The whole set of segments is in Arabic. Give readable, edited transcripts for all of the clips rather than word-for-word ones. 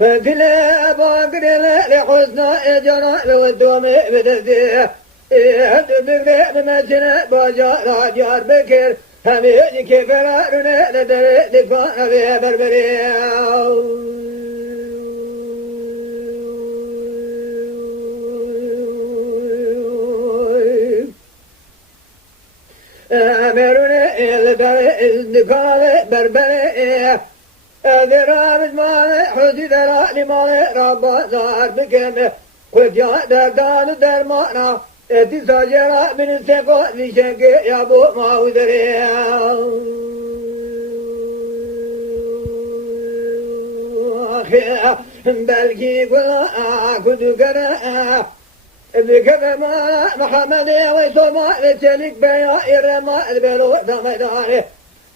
فقلا باقرا لحسنا جرى والدوم بدزيه بقرا بمجنى باجار جار بكر هميج كفرارنا لدر دفاع بها بربريه أمرنا الدفاع بربريه ذرابت مال حدود رأي مال رب زار بكمه وجاء دردان درمانا اتساجرا من السفو لشنك يا ابو ما ودريا بلكي كلا كدو كرا بكفى ما محمد ويسوما لتلك بيا إرما البلو دمداره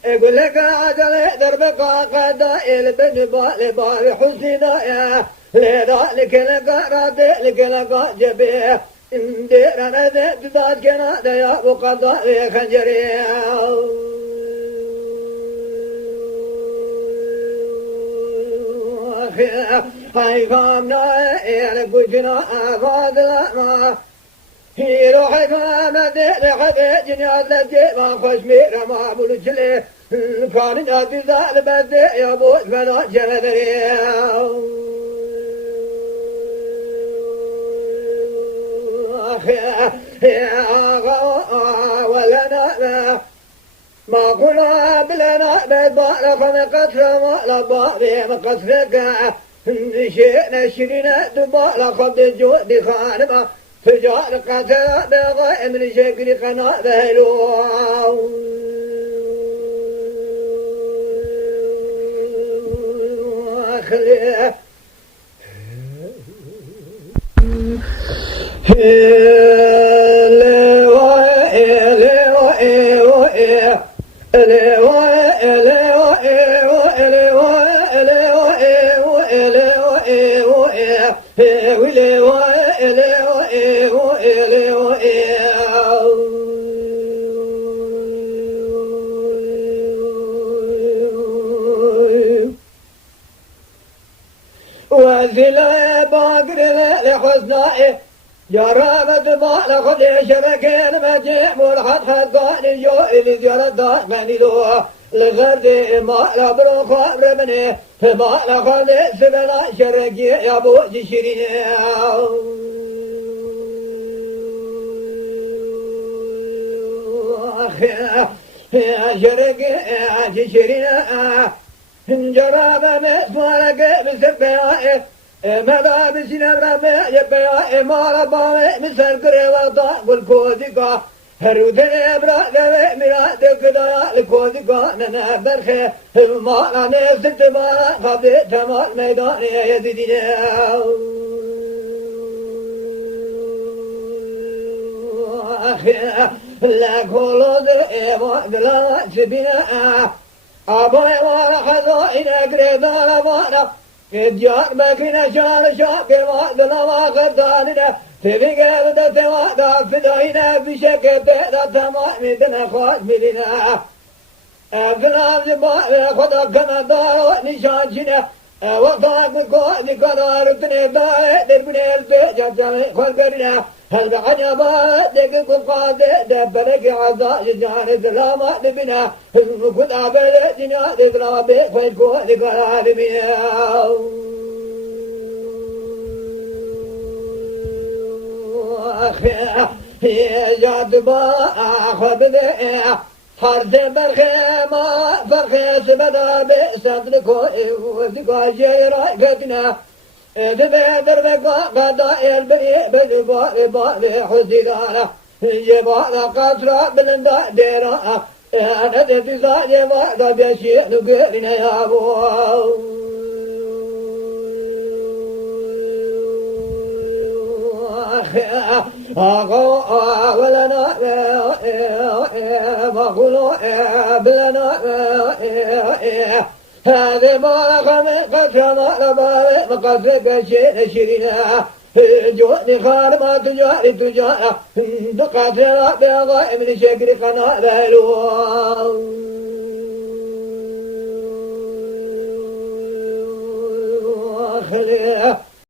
يقول لك عدل دربك قد البن بالبار حسنا يا لذلك لك راد لك لك جبيه اندير انا ذات كنا يا وقضاء يا خنجري هاي فامنا يا كوجنا فاضل هي روحي ما دل حبيت جناد لجي ما خشمي رما بلجلي كان جاتي زال بدي يا بوت فلا جلبري يا آغا ولنا ما قلنا بلنا بدبار فمقصر ما لباري مقصرك نشينا شرينا دبار خبز الجود خانما فجار قتل بغاء من شكل قناة بهلو وزلا باقر لحسنائه جرابة بالا خذي شركين مجيء ملحد حقان الجوئل جرد غنيلوه لغرد ما لبرو خبر منه بالا خذي سبلا شركي يا ابو جشرين يا شركي يا جشرين جرابة مسمارك بسبيائه ماذا بسنا برامي يبيائه مالا بامي مسر قريبا والكوزيكا هرودني برا مرا دكدا الكوزيكا ننا برخي مالا نسد مالا خبي تمال ميداني يزيدين لا كولوز ايوا دلا سبينا أبوي وانا خزائن أقرب على وانا إديار مكينة شال شاكر وعدنا وغرداننا تبي قلبنا توادا فداينا بشكل تهدا تمام مدنا خاص مدنا أفلام جبال خدا كنا دار نشان شنا وطاق بقوة ذكرار تنبال دربنا البيت جبجامي خلقنا هل بعجبا دق قفاد دبلك عزا جان السلامة لبنا كل عبد جنا ذكرى خلقوا ذكرى بنا يا جادبا خبذ حرز برخيما فرخي سبدا بسدلكو وذكا جيرا قدنا دبادر بقا قضاء البري بدبا ببالي حزيدانا جبالا قصرا بلندا ديرا أنا تتزا جبالا بيشي نقرنا يا أبو ولنا فقلوا بلنا هذه مالك من قد شمال بارك مقصدك شيء شرينا جواني خارما تجاري تجارة دقاتنا بغاية من شكر قناة بهلوان خلي